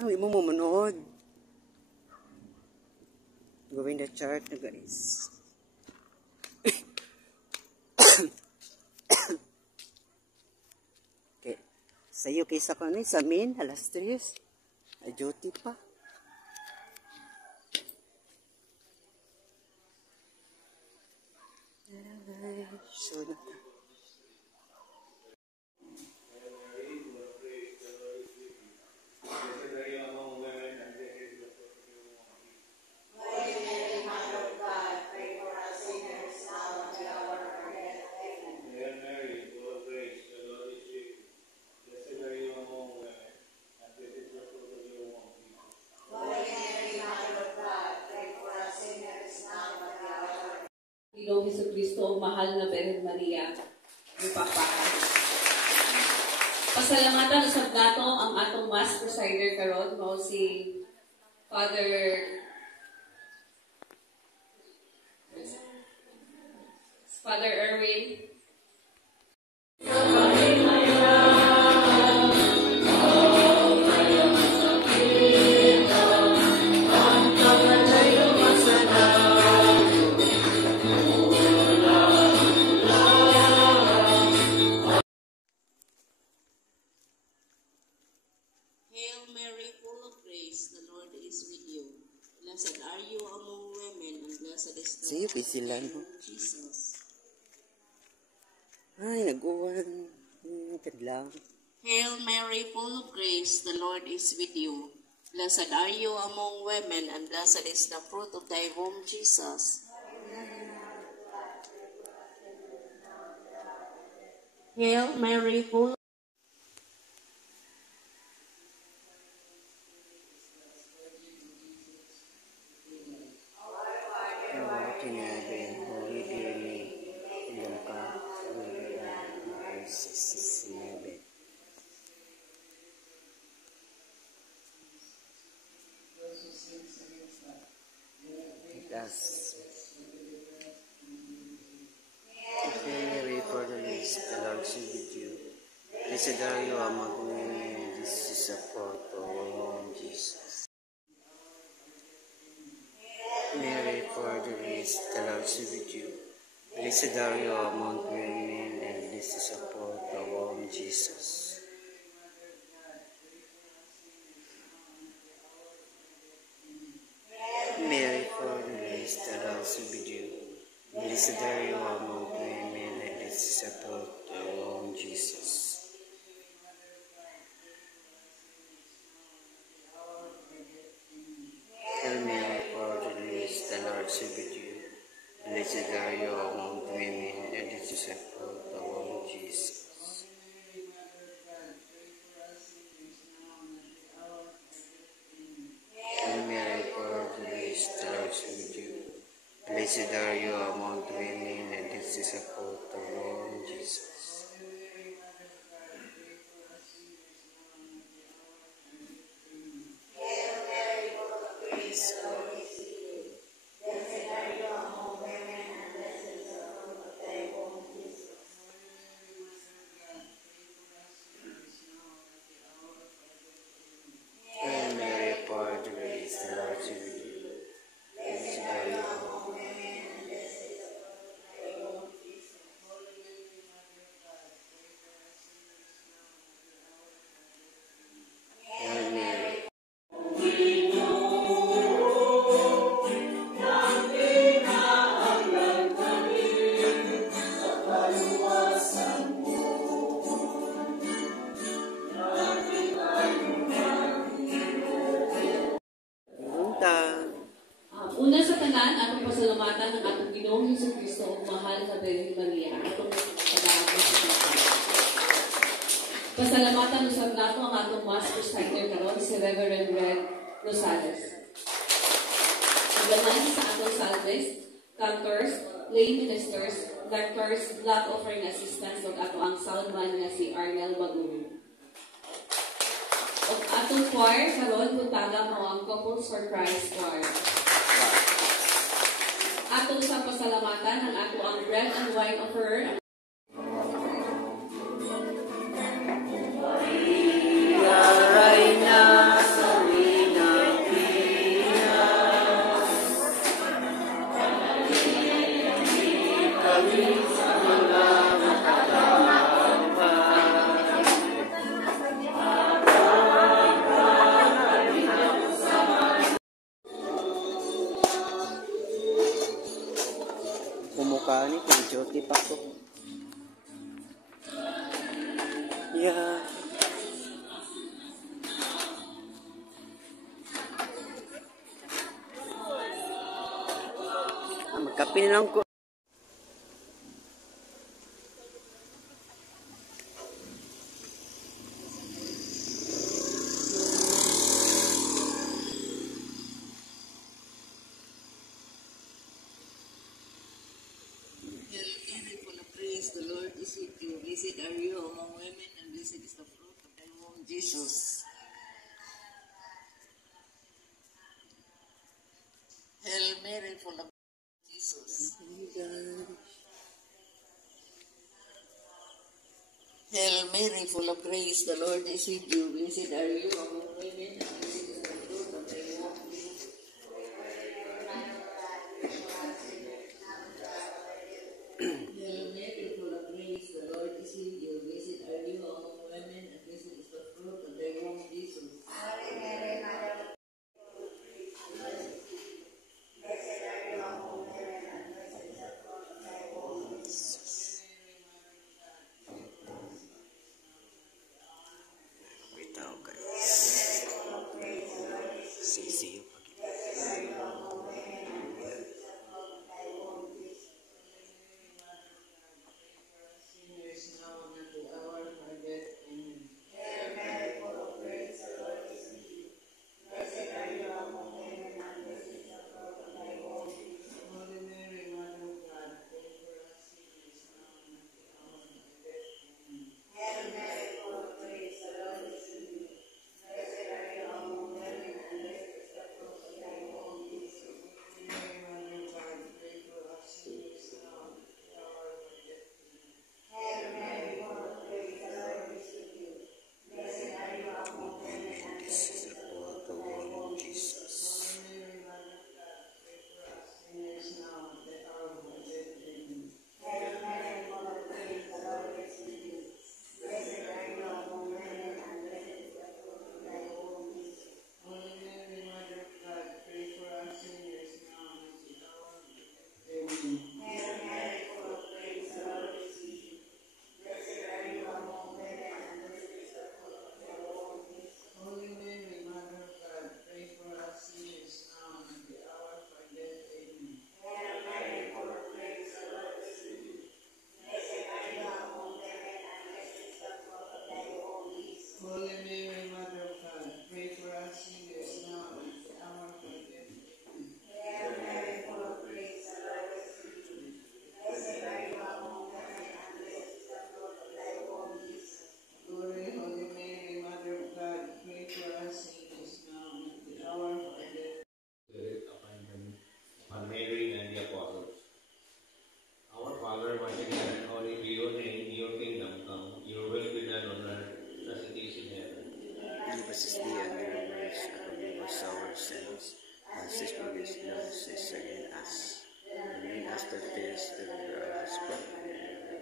Ang imo mo manood. Gawin na chart na guys. Okay. Sa'yo kaysa ko sa amin, alas 3. Ay duty pa. So na. Ginoong Jesucristo, mahal na Birhen Maria, yung Papa. Pasalamatan usab nato ang atong Mass Presider karon mao si Father Erwin. Hail Mary, full of grace, the Lord is with you. Blessed are you among women, and blessed is the fruit of thy womb, Jesus. Ay, nag-uwan. Kadlang. Hail Mary, full of grace, the Lord is with you. Blessed are you among women, and blessed is the fruit of thy womb, Jesus. Hail Mary, full Mary, for the least, the Lord is with you. Blessed are you among women, and this is the fruit of your womb, Jesus. Mary, for the least, the Lord is with you. Blessed are you among women, and this is the fruit of your womb, Jesus. Mary, for the least, the Lord is with you. Blessed are you among women, and this is the fruit of your womb, Jesus. Hail Mary, for the least, the Lord is with you. Blessed are you among women, and this is the fruit of your womb, Jesus. Hail Mary, for the least, the Lord is with you. Blessed are you among women, and this is the fruit of your womb, Jesus. Hail Mary, for the least, the Lord is with you. Blessed are you among women, and blessed is the fruit of thy womb, Jesus. Hail Mary. Punta. Una sa tanan, atong pasalamatan ng atong Ginoong Jesucristo, ang mahal na Birhen Maria, atong pag-aabot sa Panginoon. Pasalamatan usab nato ang atong Mass Presider karon si Reverend Red Rosales. Gamay sa atong salves, cantors, lay ministers, directors, blood offering assistants, ug ato ang soundman nga si Arnel Bagurin. Ug atong choir karon puntaga mao ang Couples for Christ choir. Atong sa pasalamatan ang ato ang bread and wine offerer. Reina Kapil lang ko. Hail Mary, full of grace, the Lord is with you. Blessed are you among women, and blessed is the fruit of thy womb, Jesus. Hail Mary, full of Jesus. Hail Mary, full of grace, the Lord is with you. Blessed are you among women, and blessed is the fruit of thy womb, Jesus. Hail Mary, full of grace, the Lord is with you. Blessed are you among women, and blessed is the fruit of thy womb, Jesus. Bitaw guys. Sisiyo pa. Sinners now and at the hour of our death. Amen. Holy Mary, Mother of God, pray for us sinners now and at the hour of our death. Amen. Mary, Mother of God, pray for us sinners now and at the hour of our death. And this is the fruit of womb, Jesus. Holy Mary, Mother of God, pray for us sinners now and at the hour of our death. Amen. Holy Mary, Mother of God, pray for us sinners now and at the hour of our death. Amen. Holy Mary, Mother of God, pray for us sinners now and at the hour of our death. Amen. Holy Mary, Mother of God, pray for us sinners now and at the hour of our death. Amen. Glory, Holy Mary, Mother of God, pray for us sinners now and at the hour of our death. Spirit upon Mary and the apostles. Our Father, which art in heaven, holy be your name, your kingdom come, your will be done on earth as it is in heaven. Give us this day our daily bread, and forgive us our sins, as we forgive those who sin against us. And lead us not into temptation, but deliver us from evil.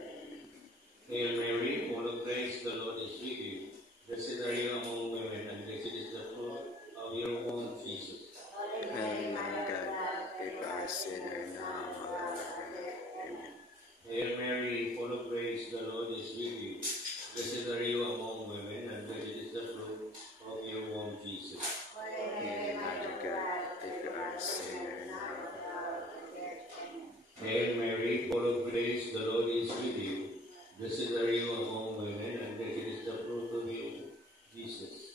Hail Mary, full of grace, the Lord is with you. Blessed are you among women, and blessed is the fruit of your womb, Jesus. Hail Mary, God, pray for us sinners now and at our death. Amen. Hail Mary, full of grace, the Lord is with you. Blessed are you among women, and blessed is the fruit of your womb, Jesus. Hail Mary, God, pray for us sinners now and at our death. Amen. Hail Mary, full of grace, the Lord is with you. Blessed are you among women, and blessed is the fruit of your womb, Jesus.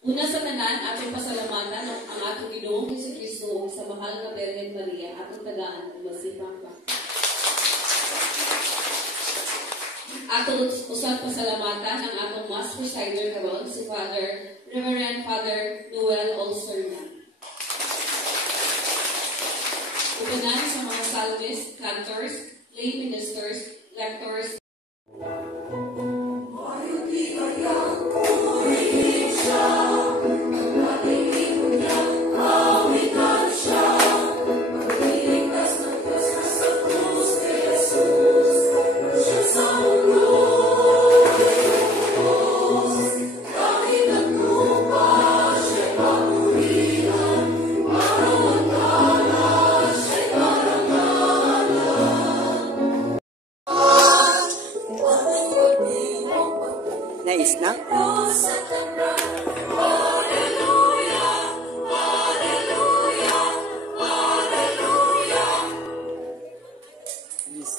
Una sa tanan, atong pasalamatan ang atong Ginoong Jesucristo sa mahal nga Birhen Maria, atong tagaan ug masipang ka. Atong usab pasalamatan ang atong Mass Presider karon si Reverend Father Noel Olserna. Upanan sa mga psalmists, cantors, lay ministers, lectors, We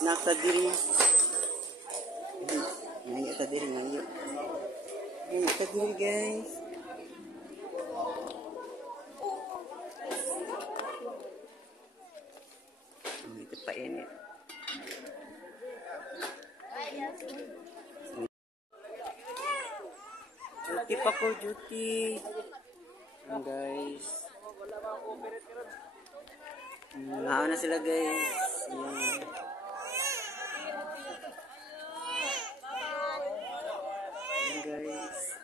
Snack sa diri. Ngayon sa diri ngayon. Ngayon sa diri guys. Ito pa init. Duty pa ko, duty. Ayan guys. Ngaon na sila guys. Ayan. Guys,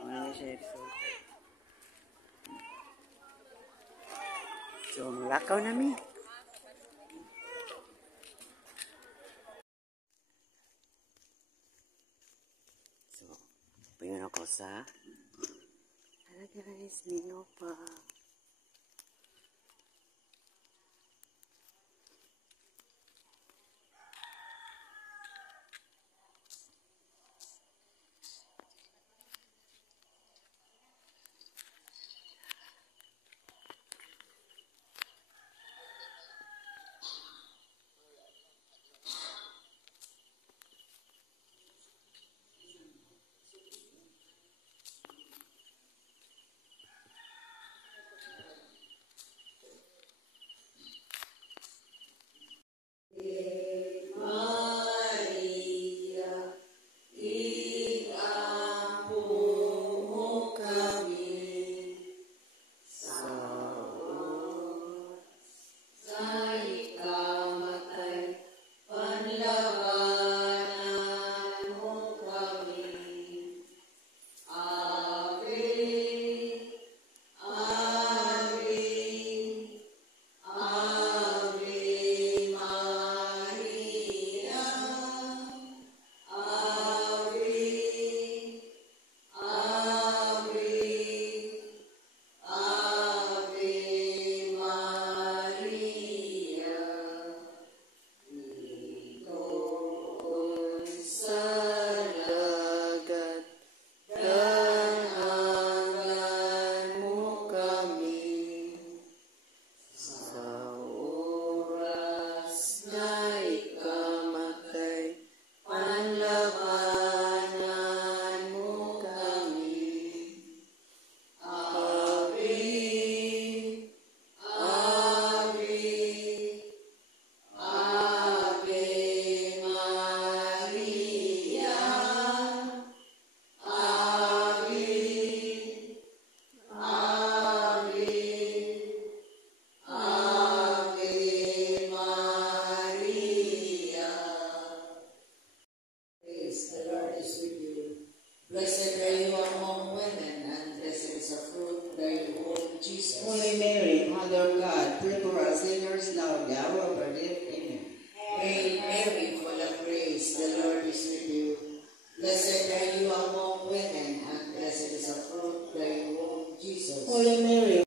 ano siya so malakaw namin. So pingon ako sa guys, mino pa. Blessed are you among women, and blessed is the fruit thy womb, Jesus. Holy Mary, Mother of God, pray for us sinners now and the hour of our death. Amen. Hail Mary, full of grace, the Lord is with you. Blessed are you among women, and blessed is the fruit thy womb, Jesus. Holy Mary,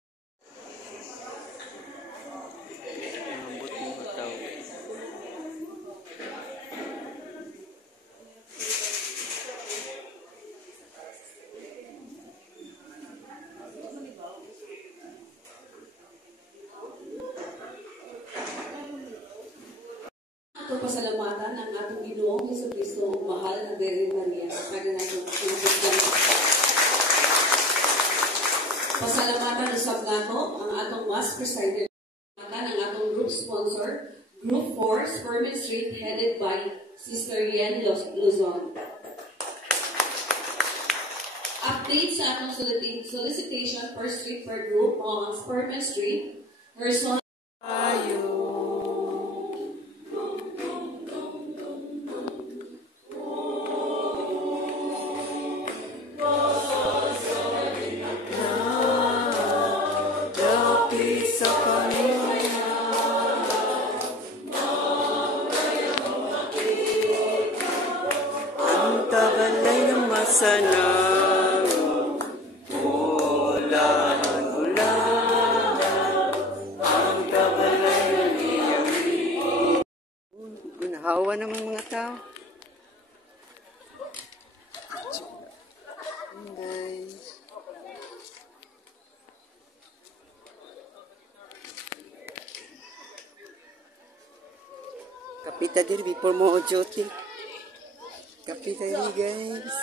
Ito pasalamatan ang atong Ginoong Jesucristo, ang mahal na Birhen Maria, sa natin pasalamatan usab nato ang atong Mass Presider, ang atong group sponsor, Group 4, Sperman Street, headed by Sister Yen Luzon. Update sa atong solicitation per street per group on Sperman Street, Person Tagalay ng masana ulan, ang tagalay ng iyang gunahawa naman mga tao. Kapita diri before mo duty. Kapita diri guys.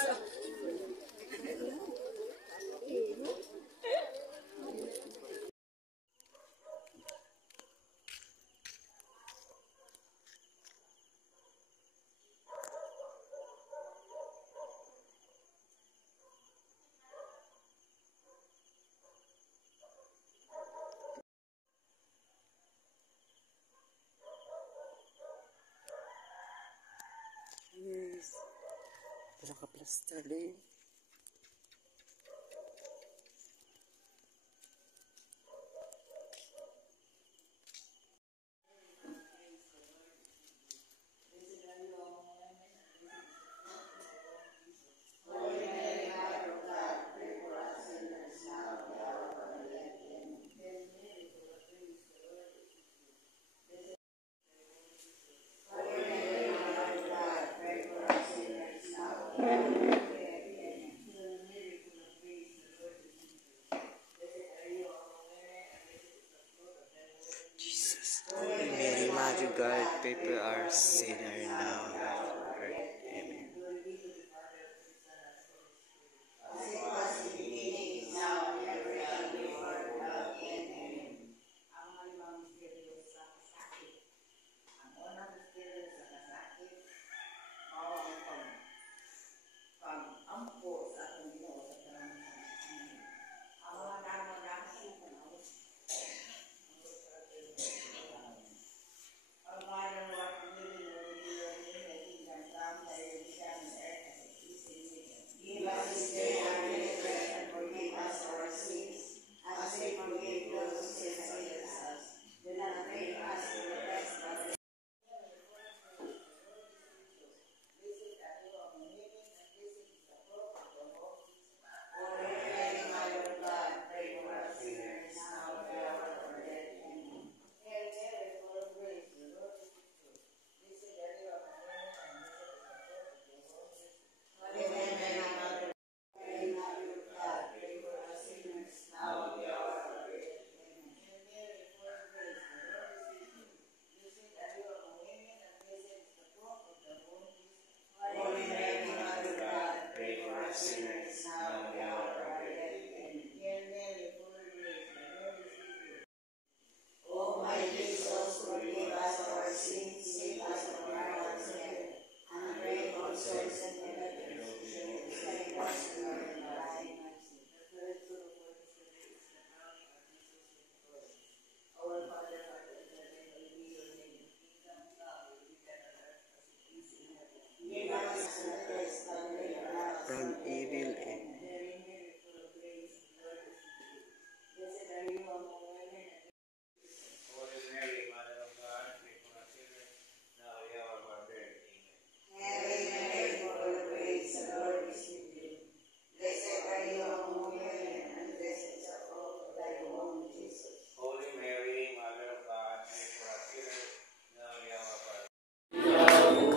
Yes. Para ka plaster din. Jesus. Holy Mary, Mother of God, prepare our sinner now and at our death. Amen. From evil and Holy Mary, Mother of God, pray for us sinners, now and at the hour of our death. Amen. Holy Mary, Mother of God, pray for us sinners, now and at the hour of our death.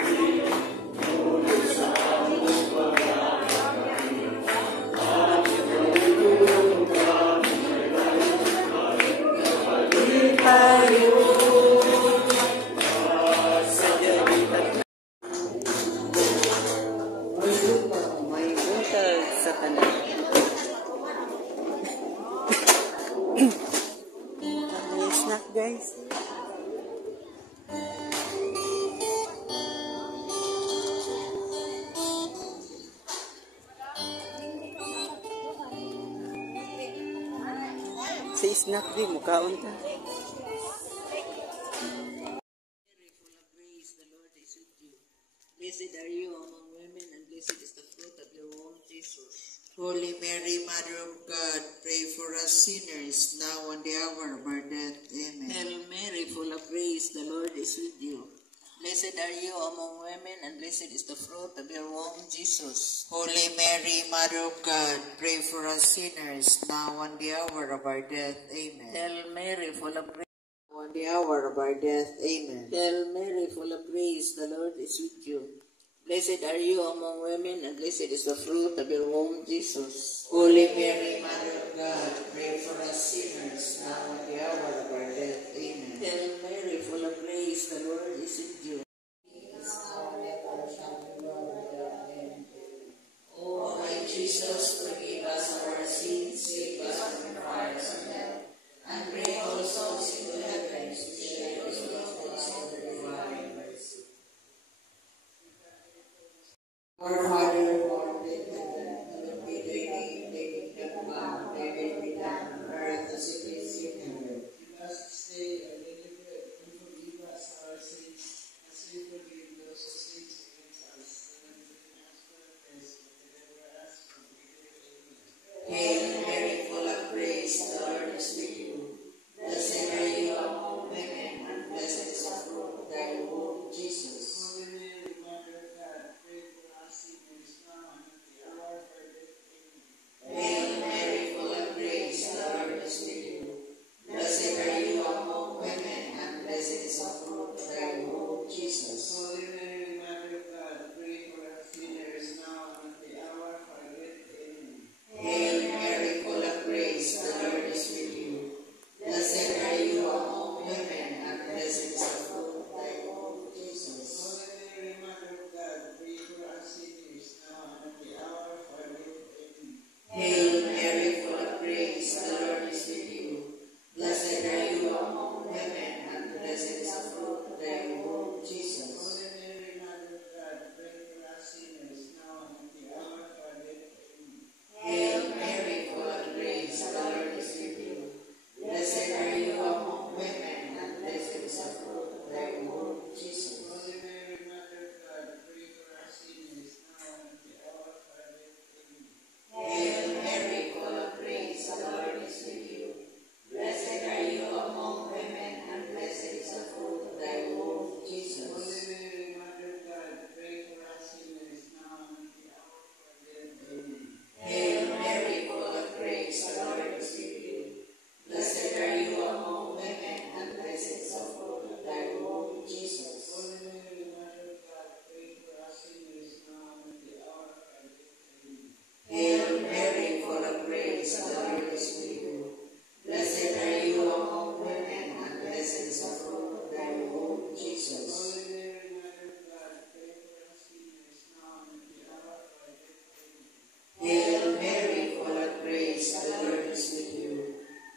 may buntag sa tanan. May snack guys. Sa snack din, mukhaon ta. Full of grace, the Lord is with you. Blessed are you among women, and blessed is the fruit of your womb, Jesus. Holy Mary, Mother of God, pray for us sinners, now and the hour of our death. Amen. Hail Mary, full of grace, the Lord is with you. Blessed are you among women, and blessed is the fruit of your womb, Jesus. Holy Mary, Mother of God, pray for us sinners, now and the hour of our death. Amen. Hail Mary, full of grace, on the hour of our death. Amen. Hail Mary, full of grace, the Lord is with you. Blessed are you among women, and blessed is the fruit of your womb, Jesus. Holy Mary, Mother of God, pray for us sinners, now and the hour of our death. Amen. Hail Mary, full of grace, the Lord is with you. Jesus, forgive us our sins, save us from the fires of hell, and bring all souls into heaven, especially those who have most of the divine mercy. Our Father, who art in heaven, hallowed be thy name, thy kingdom come, thy will be done on earth as it is in heaven. Give us this day our daily bread, and forgive us our sins, as we forgive those who sin against us. And not bring us to the test, but deliver us from evil. Amen. Hail Mary, full of grace, the Lord is with you. Blessed are you among women, and blessed is the fruit of thy womb, Jesus. Holy Mary, Mother of God, pray for us sinners now and at the hour of our death. Amen. Hail Mary, full of grace, the Lord is with you. Blessed are you among women, and blessed is the fruit of thy womb, Jesus. Holy Mary, Mother of God, pray for us sinners now and at the hour of our death. Amen. Hail Mary, full of grace, the Lord is with you. Blessed are you among women, and blessed is the fruit of thy womb, Jesus. Holy Mary, Mother of God, pray for us sinners now and at the hour of our death. Amen. Hail Mary, full of grace, the Lord is with you. Blessed are you among women, and blessed is the fruit of thy womb, Jesus. Holy Mary, Mother of God, pray for us sinners now and at the hour of our death. Amen. Hail Mary, full of grace, the Lord is with you. Blessed are you among women, and blessed is the fruit of thy womb, Jesus. Holy Mary, Mother of God, pray for us sinners now and at the hour of our death. Amen. Hail Mary, full of grace, the Lord is with you. Blessed are you among women, and blessed is the fruit of thy womb, Jesus. Holy Mary, Mother of God, pray for us sinners now and at the hour of our death. Amen. Hail Mary, full of grace, the Lord is with you. Blessed are you among women, and blessed is the fruit of thy womb, Jesus. Holy Mary, Mother of God, pray for us sinners now and at the hour of our death. Amen. Hail Mary, full of grace, the Lord is with you. Blessed are you among women, and blessed is the fruit of thy womb, Jesus. Holy Mary, Mother of God, pray for us sinners now and at the hour of our death. Amen. Hail Mary, full of grace, the Lord is with you.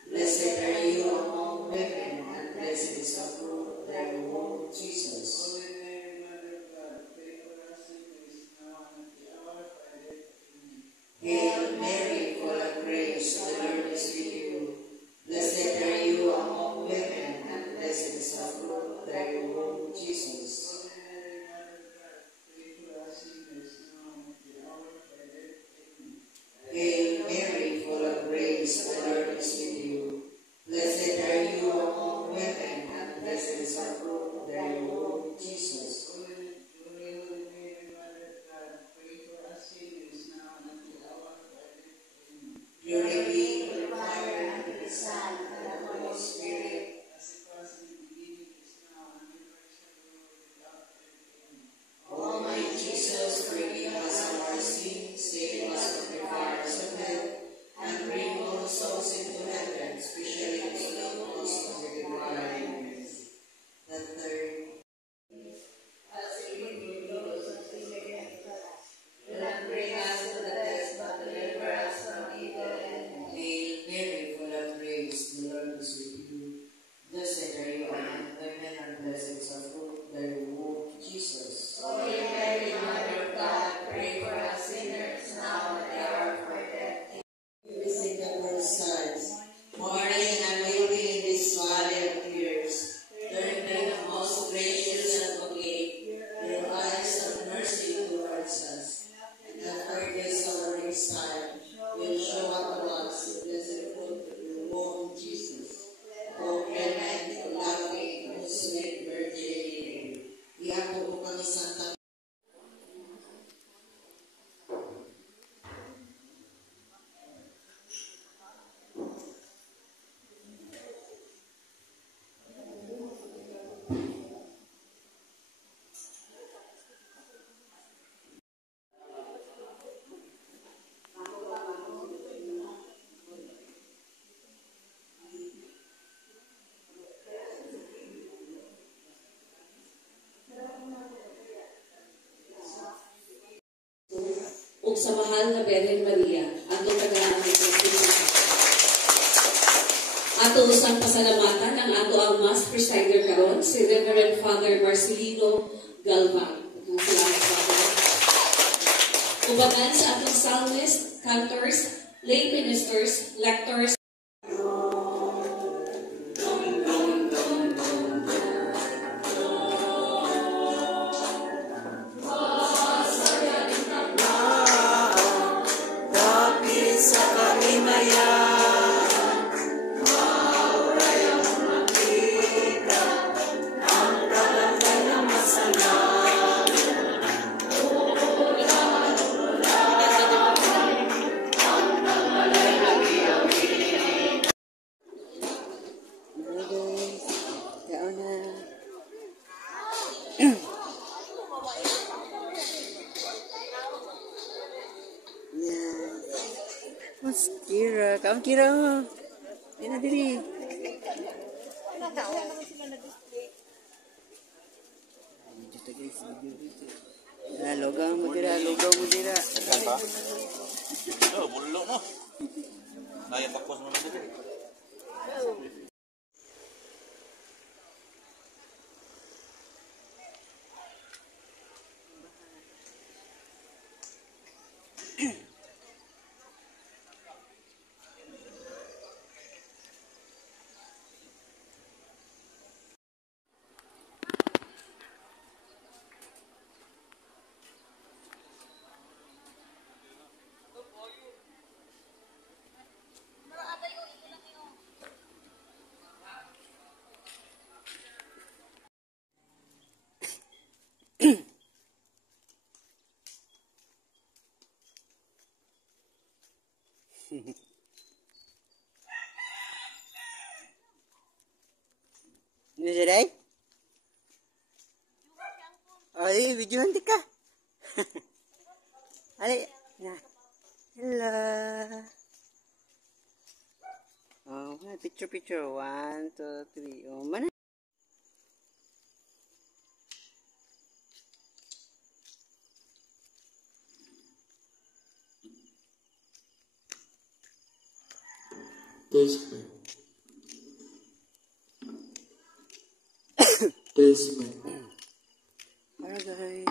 Blessed are you among women, and blessed is the fruit of thy womb, Jesus. Holy Mary, Mother of God, pray for us sinners now and at the hour of our death. Amen. Hail Mary, full of grace, the Lord is with you. Blessed are you among women, and blessed is the fruit of thy womb, Jesus. Holy Mary, Mother of God, pray for us sinners now and at the hour of our death. Amen. Hail Mary, full of grace, the Lord is with you. Blessed are you among women, and blessed is the fruit of thy womb, Jesus. Holy Mary, Mother of God, pray for us sinners now and at the hour of our death. Amen. Glory be to the Father, and to the Son, and to the Holy Spirit. As it was in the beginning, is now, and ever shall be, world without end. Amen. O my Jesus, forgive us our sins, save us from the fires of hell, and bring all souls into heaven, especially those who have most of the divine mercy. The third. As we forgive those who sin against us, do not bring us to the test, but deliver us from evil. Amen. Hail Mary, full of grace, the Lord is with you. Blessed are you among women, and blessed is the fruit of thy womb, Jesus. Holy Mary, Mother of God, pray for us sinners, now and at the hour of our death. We sing the first psalms. Mourning and weeping in this valley of tears, turn then, most gracious advocate, your eyes of mercy towards us, and after this our exile, will show unto us the blessed fruit of your womb, Jesus. O clement, O loving, O sweet Virgin Mary, iyan po kami Santa sa mahal na Birhen Maria, atong tagahan ng ato usang pasalamatan ang ato ang Mass Presider karon si Reverend Father Marcelino Galvan. Salamat, Father. Ubagan sa atong psalmist, cantors, lay ministers, lectors, Mas Kira, kamu Kira. Ini diri. Logaw mo dira. Apa? Oh, bulok no. Naya tapos mo dito. Ini sudah? Oh, ini video nanti kah? Alik, nah, hello. Oh, picture. 1, 2, 3. Oh, mana? Halo guys.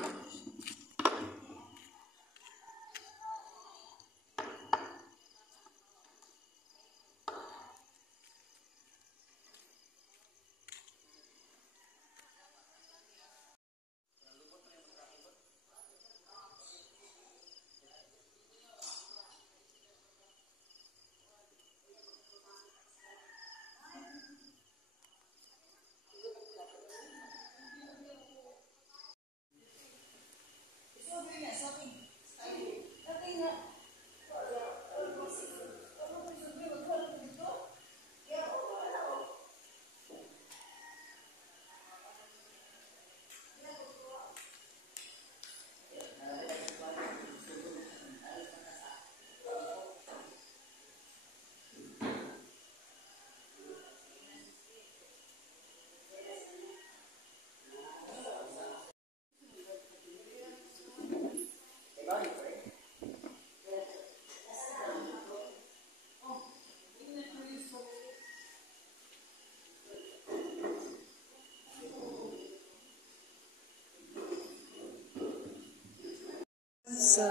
Sa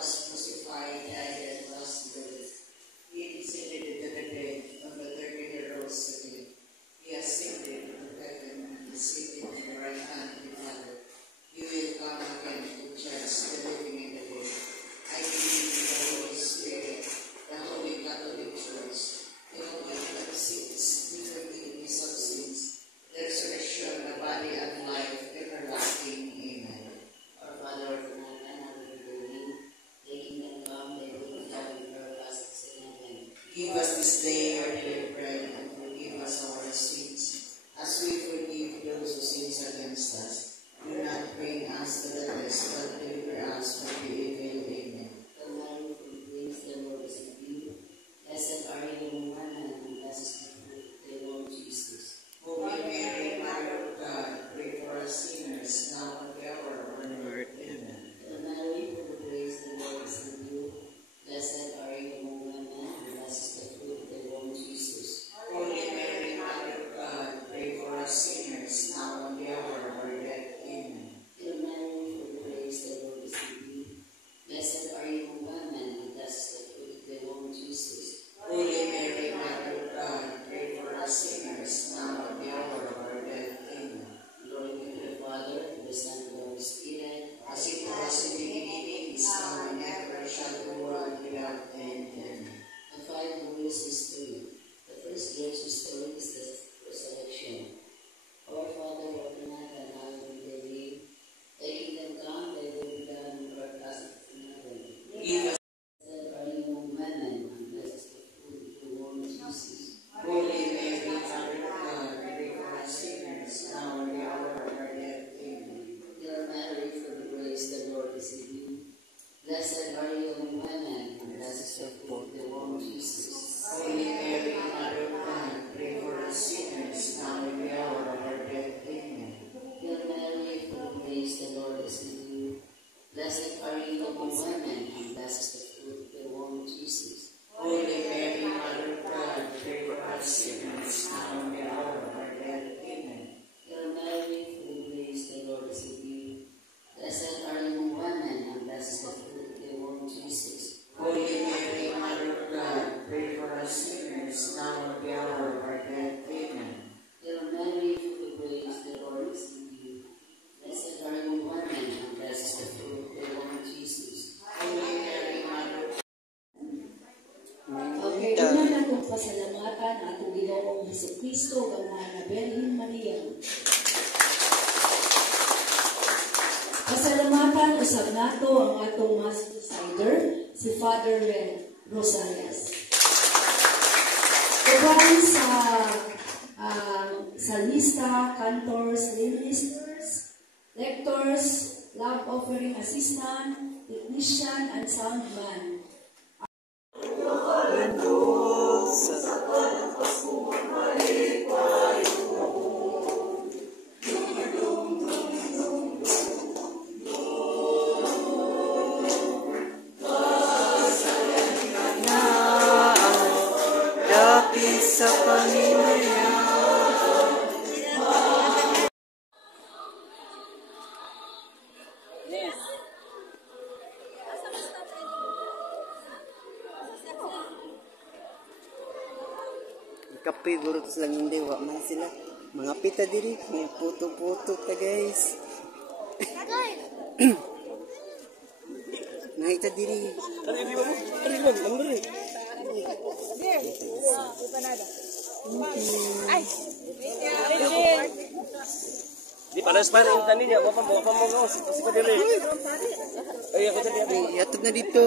was crucified, died, and was buried. He descended into the grave. On the third day he rose again. this day our daily bread, and forgive us our sins, as we forgive those who sin against us. Do not bring us to the test, but deliver us from the evil. Amen. The Lord praise the Lord is with you. Blessed are you among women, and blessed is the fruit of the Lord Jesus. Holy Mary, Mother of God, pray for us sinners, now and at the hour of our death. Amen. The Mary, full of grace, the Lord is with you. Blessed are you among women, and blessed is the fruit of the womb, Jesus. Holy Mary, Mother of God, pray for us sinners, now and at the hour of our death. Amen. Hail Mary, full of grace, the Lord is with you. Blessed are you among women, and blessed is the fruit of the womb, Jesus. Holy Mary, Mother of God, pray for us sinners, now and at the hour of our death. Amen. Glory be to the Father, to the Son, and to the Holy Spirit. As it was in the beginning, is now and ever shall be, world without end. Amen. The five glorious history. The first glorious history is the resurrection. Our Father, who art in heaven, hallowed be thy name. Thy kingdom come, thy will be done on earth as it is in heaven. Give us, Blessed are you among women, and blessed is the fruit of your womb, Jesus. Holy Mary, Mother of God, pray for us sinners, now and at the hour of our death. Amen. Hail Mary, full of grace, the Lord is with you. Blessed are you among women, and blessed is the fruit of your womb, Jesus. Holy Mary, Mother of God, pray for us sinners, now and at the hour of our death. Amen. Hail Mary, full of grace, the Lord is with you. Blessed are you among women, and blessed is the fruit of your womb, Jesus. Holy Mary, Mother of God, pray for us sinners, now and at the hour of our death. Amen. Hail Mary, full of grace, the Lord is with you. Blessed are you among women, and blessed is the fruit of your womb, Jesus. Holy Mary, Mother of God, pray for us sinners, now and at the hour of our death. Amen. Hail Mary, full of grace, the Lord is with you. Blessed are you among women, and blessed is the fruit of your womb, Jesus. Holy Mary, Mother of Okay, una na itong pasalamatan atong Ginoong Hesukristo ang mga na Birhen Maria. Pasalamatan usab nato ang atong Mass Decider, si Father Ren Rosarias. Uban sa lista, cantors, ministers, lectors, love offering assistant, technician, and soundman. Kape guro to lang hindi wa man sila. Mga pita diri, may puto-puto ta guys. Nakita diri. Di panas pa rin tani niya, wapa mo kasi pa dili. Ay ako tadi. Yatog na dito.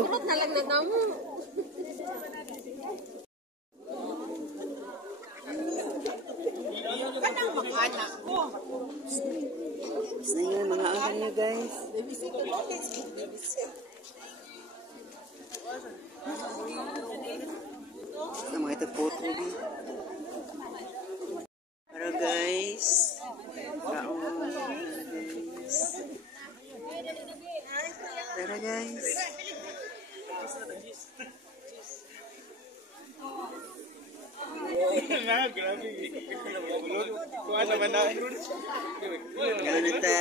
Gusto nyo yung mga anak nyo guys. Gusto mga ito photo di. Pero guys. Pero guys. Ganun ito.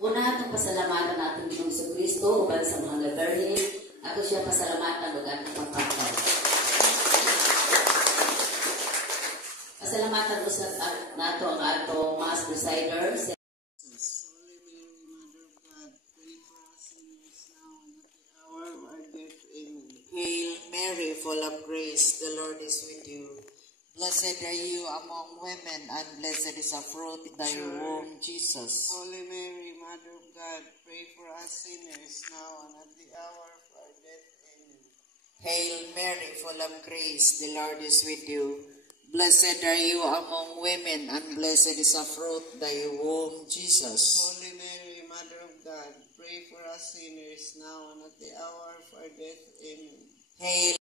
Una atong pasalamatan natin Ginoong Jesucristo uban sa mga Virgin, ato siya pasalamatan ug atong pagpapay. Pasalamatan usab nato ang atong Mass Presider. Hail Mary, full of grace, the Lord is with you. Blessed are you among women, and blessed is the fruit of thy womb, Jesus. Holy Mary, Mother of God, pray for us sinners now and at the hour of our death. Amen. Hail Mary, full of grace, the Lord is with you. Blessed are you among women, and blessed is the fruit of thy womb, Jesus. Holy Mary, Mother of God, pray for us sinners now and at the hour of our death. Amen. Hail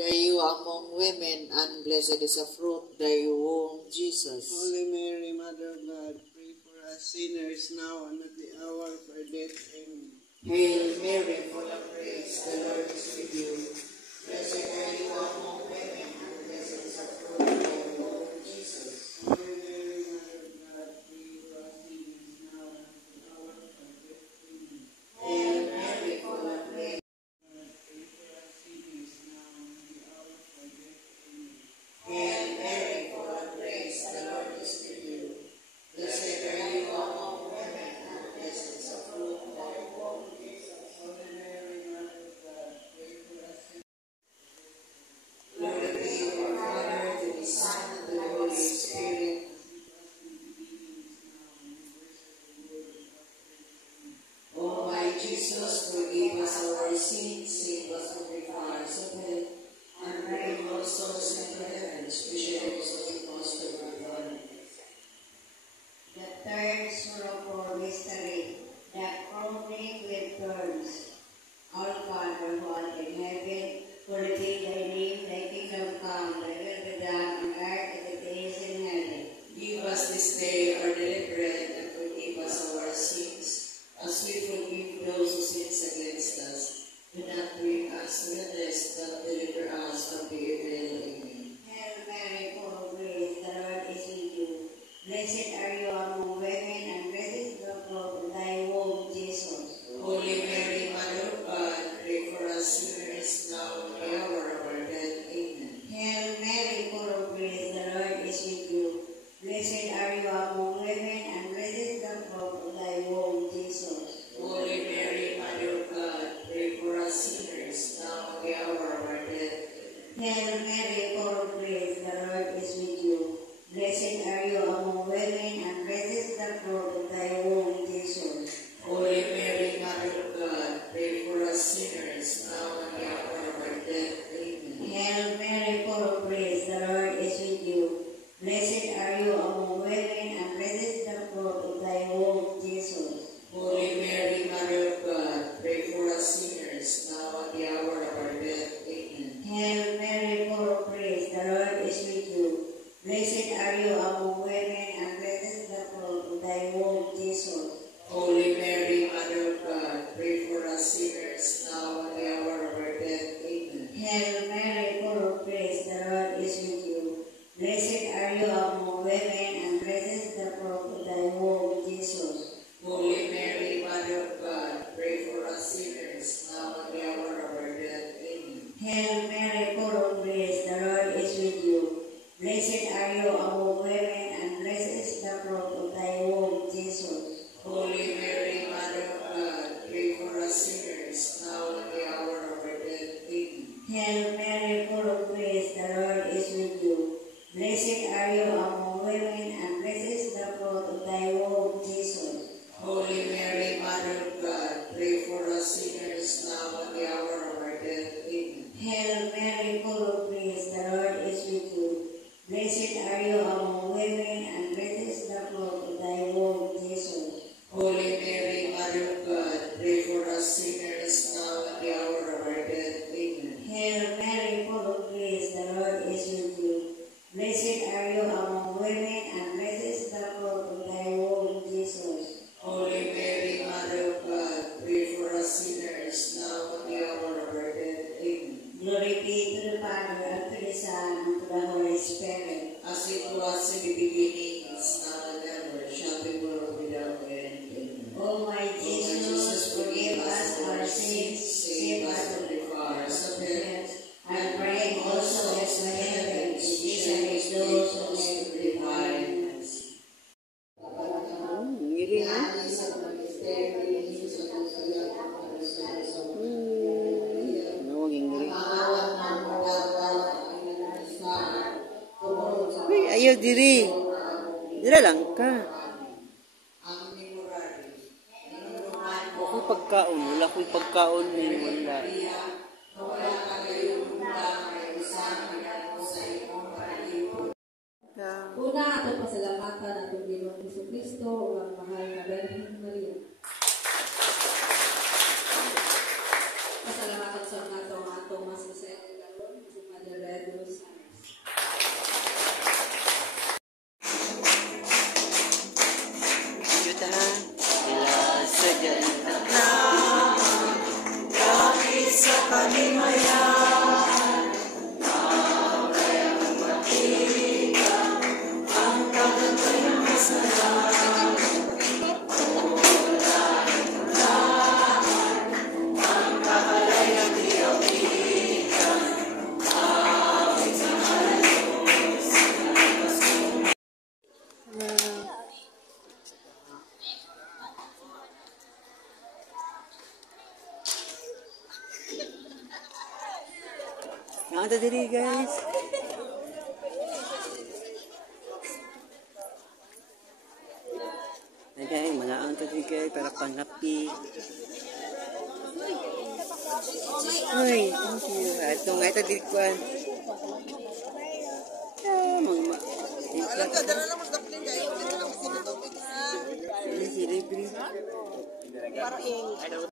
are you among women, and blessed is the fruit of thy womb, Jesus. Holy Mary, Mother of God, pray for us sinners now and at the hour of our death. Amen. Hail Mary, full of grace, the Lord is with you. Blessed are you among women, and blessed is the fruit of thy womb, Jesus. Holy Mary, Mother of God, pray for us sinners now and at the hour of our death. Amen. Hail Mary, full of grace. Hail Mary, full of grace, the Lord is with you. Blessed are you among women, and blessed is the fruit of thy womb, Jesus. Holy Mary, Mother of God, pray for us sinners. Glory be to the Father, to the Son, and to the Holy Spirit. O my Jesus, forgive us our sins, save us from the fires of hell, and bring all souls into heaven, especially those who most of our God. The third sorrowful mystery, the crowning with thorns. Our Father who art in heaven, hallowed be thy name, thy kingdom come, thy will be done on earth as it is in heaven. Give us this day our daily bread, and forgive us our sins, as we forgive those who sin against us. Do not bring us to the test, but deliver us from the evil. Amen. Hail Mary, full of grace, the Lord is with you. Blessed are you among women, and blessed is the fruit of thy womb, Jesus. Holy Mary, Mother of God, pray for us sinners now and at the hour of our death. Amen. Hail Mary, full of grace, the Lord is with you. Blessed are you among women, Nawaging diri. Uy, ayaw diri. Dira lang ka. Ako pagkaon, wala ko'y pagkaon ni wala. Una, atong pasalamatan atong Ginoong Jesucristo o ang mahal na Birhen Maria. Pasalamatan sa atong mas masayang galon, si Father Red Rosales. Yuta, ila sa ganda na kahit sa panimayan. Ada diri guys. Ay mga anto diri guys para pangapi. Uy, thank you. Ato nga ito diri kuan. Mga para